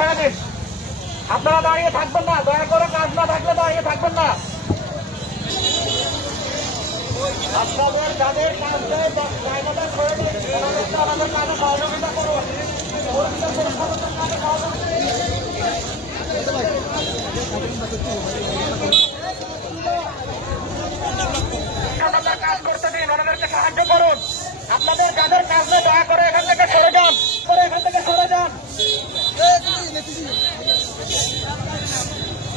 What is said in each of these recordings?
ছেড়ে দিন। আপনারা দাঁড়িয়ে থাকবেন না, দয়া করে কাজ না থাকলে দাঁড়িয়ে থাকবেন না। আপনাদের যাদের কাজ নেই জায়গাটা ছেড়ে দিন, আমাদের কাজে সহযোগিতা করুন। কাজ করতে দিন, ওনাদেরকে সাহায্য করুন। আপনাদের যাদের কাজ নেই দয়া করে এখান থেকে সরে যান, এখান থেকে সরে যান।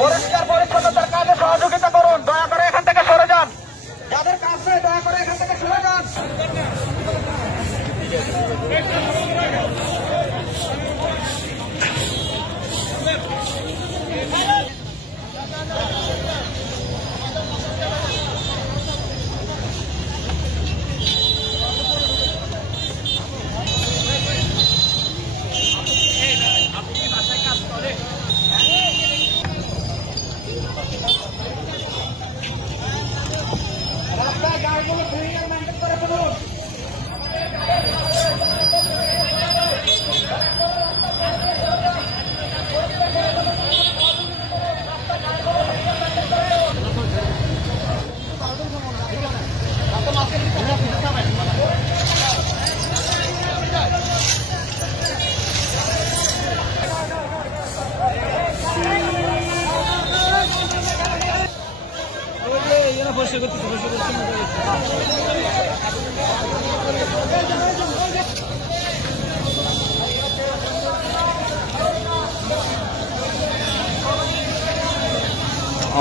পরিষ্কার পরিচ্ছন্নতার কাজে সহযোগিতা করুন, দয়া করে এখান থেকে সরে যান। যাদের কাজ নেই দয়া করে এখান থেকে সরে যান। রাস্তায় গাড়িগুলো ক্লিয়ার মেনটেন করে ফেলুন।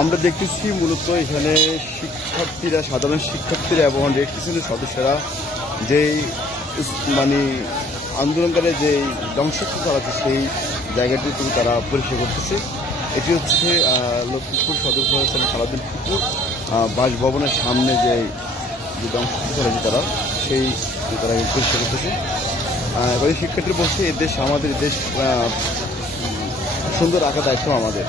আমরা দেখতেছি মূলত এখানে শিক্ষার্থীরা, সাধারণ শিক্ষার্থীরা এবং রেড ক্রিসেন্টের সদস্যরা যেই মানে আন্দোলনকারী যে ধ্বংসত্ব চালাচ্ছে সেই জায়গাটি তারা পরিষ্কার করতেছে। এটি হচ্ছে লক্ষ্মীপুর সদর উপজেলার সালাউদ্দিন পুকুর বাসভবনের সামনে যে ধ্বংসত্ব চালাচ্ছে তারা সেই তারা পরিষ্কার করতেছে। এবারে শিক্ষার্থীরা বলছে এদেশ আমাদের দেশ সুন্দর রাখার দায়িত্ব আমাদের।